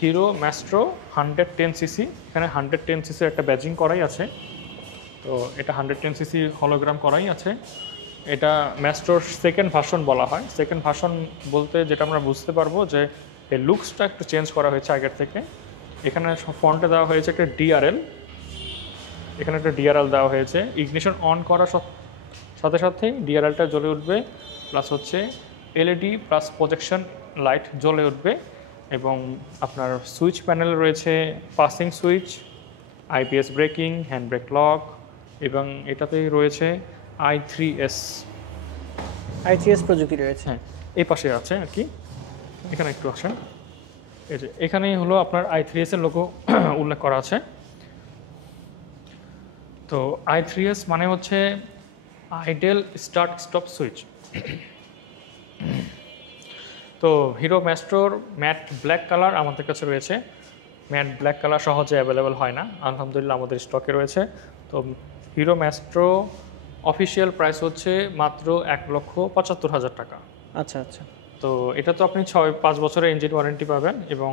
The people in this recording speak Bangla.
হিরো ম্যাস্ট্রো 110 সিসি, এখানে 110 সিসির একটা ব্যাজিং করাই আছে। তো এটা 110 সিসি হলোগ্রাম করাই আছে। এটা ম্যাস্ট্রোর সেকেন্ড ভার্সন বলা হয়। সেকেন্ড ভার্সন বলতে যেটা আমরা বুঝতে পারবো যে এর লুকসটা একটু চেঞ্জ করা হয়েছে আগের থেকে। এখানে ফ্রন্টে দেওয়া হয়েছে একটা ডিআরএল, এখানে একটা ডিআরএল দেওয়া হয়েছে। ইগনিশন অন করার সাথে সাথেই ডিআরএলটা জ্বলে উঠবে, প্লাস হচ্ছে এলইডি প্লাস প্রজেকশন লাইট জ্বলে উঠবে। এবং আপনার সুইচ প্যানেল রয়েছে passing switch, IPS breaking, hand brake lock, এবং এটাতেই রয়েছে i3s। আইটিএস প্রযুক্তি রয়েছে। হ্যাঁ, এই পাশে আছে আর কি, এখানে একটু আসেন। এই যে এখানেই হলো আপনার i3s এর লোগো উল্লেখ করা আছে। তো i3s মানে হচ্ছে আইডেল স্টার্ট স্টপ সুইচ। তো হিরো ম্যাস্ট্রোর ম্যাট ব্ল্যাক কালার আমাদের কাছে রয়েছে। ম্যাট ব্ল্যাক কালার সহজে অ্যাভেলেবেল হয় না, আলহামদুলিল্লাহ আমাদের স্টকে রয়েছে। তো হিরো ম্যাস্ট্রো অফিসিয়াল প্রাইস হচ্ছে মাত্র 1,75,000 টাকা। আচ্ছা আচ্ছা। তো এটা তো আপনি 5 বছরের ইঞ্জিন ওয়ারেন্টি পাবেন এবং